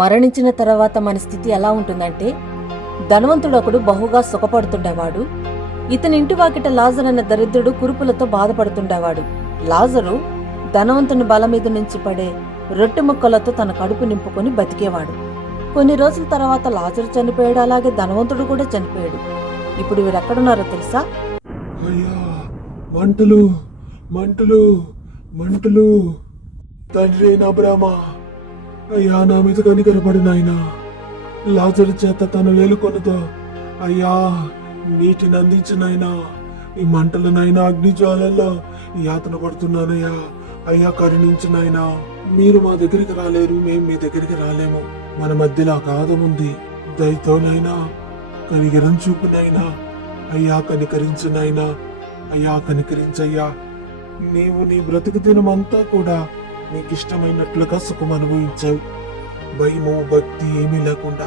మరణించిన తర్వాత మన స్థితి ఎలా ఉంటుందంటే, ధనవంతుడొకడు బహుగా సుఖపడుతుండేవాడు. ఇతని ఇంటి వాకిట లాజరు అనే దరిద్రుడు కురుపులతో బాధపడుతుండేవాడు. లాజరు ధనవంతుని బల మీద నుంచి పడే రొట్టె ముక్కలతో తన కడుపు నింపుకొని బతికేవాడు. కొన్ని రోజుల తర్వాత లాజరు చనిపోయాడు, అలాగే ధనవంతుడు కూడా చనిపోయాడు. ఇప్పుడు వీరెక్కడున్నారో తెలుసా? అయ్యా, మంటలు మంటలు మంటలు! తండ్రి నా బ్రహ్మ, అయ్యా నా మీద కనికరపడు నాయనా. లాజరు చేత తన వేలుకొనతో అయ్యా నీటిని అందించు నాయనా. ఈ మంటలు నాయనా, అగ్ని జ్వాలల్లో యాతన పడుతున్నానయ్యా. అయ్యా కరుణించు నాయనా. మీరు మా దగ్గరికి రాలేరు, మేము మీ దగ్గరికి రాలేము. మన మధ్యలో అగాధం ఉంది. దయతోనైనా కనికరం చూపు నాయనా. అయ్యా కనికరించు నాయనా. అయ్యా కనికరించయ్యా. నీవు నీ బ్రతుకు దినమంతా కూడా నీకిష్టమైనట్లుగా సుఖం అనుభవించావు. భయము భక్తి ఏమీ లేకుండా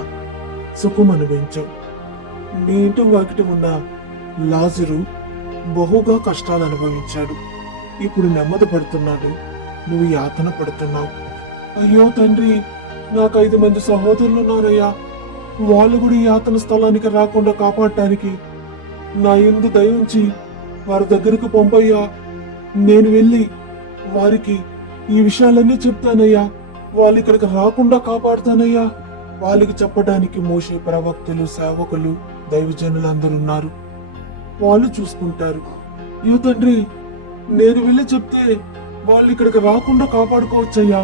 సుఖం అనుభవించావు. నీ ఇంటి వాకిట ఉన్న లాజరు బహుగా కష్టాలు అనుభవించాడు. ఇప్పుడు నెమ్మది పడుతున్నాడు, నువ్వు యాతన పడుతున్నావు. అయ్యో తండ్రి, నాకు 5 మంది సహోదరులు ఉన్నారయ్యా. వాళ్ళు కూడా ఈ యాతన స్థలానికి రాకుండా కాపాడటానికి నా యందు దయ ఉంచి వారి దగ్గరకు పంపయ్యా. నేను వెళ్ళి వారికి ఈ విషయాలన్నీ చెప్తానయ్యా. వాళ్ళు ఇక్కడికి రాకుండా కాపాడుతానయ్యా. వాళ్ళకి చెప్పడానికి మోషే ప్రవక్తలు, సేవకులు, దైవజనులు అందరూ ఉన్నారు. వాళ్ళు చూసుకుంటారు. అయ్యో తండ్రి, నేను వెళ్ళి చెప్తే వాళ్ళు ఇక్కడికి రాకుండా కాపాడుకోవచ్చయ్యా.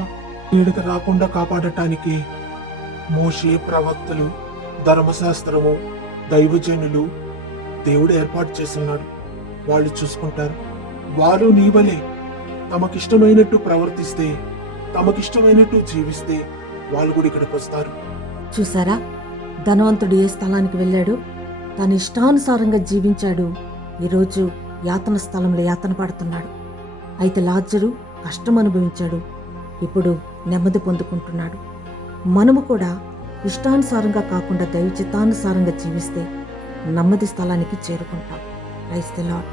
ఇక్కడికి రాకుండా కాపాడటానికి మోషే ప్రవక్తలు, ధర్మశాస్త్రము, దైవజనులు దేవుడు ఏర్పాటు చేస్తున్నాడు. వాళ్ళు చూసుకుంటారు. వారు నీ వలె తమకిష్టమైనట్టు ప్రవర్తిస్తే, తమకిష్టమైనట్టు జీవిస్తే వాళ్ళు కూడా ఇక్కడికి వస్తారు. చూసారా, ధనవంతుడు ఏ స్థలానికి వెళ్ళాడు, తన ఇష్టానుసారంగా జీవించాడు. ఈరోజు యాతన స్థలంలో యాతన పడుతున్నాడు. అయితే లాజరు కష్టం అనుభవించాడు, ఇప్పుడు నెమ్మది పొందుకుంటున్నాడు. మనము కూడా ఇష్టానుసారంగా కాకుండా దైవ చిత్తానుసారంగా జీవిస్తే నెమ్మది స్థలానికి చేరుకుంటాం. Praise the lord.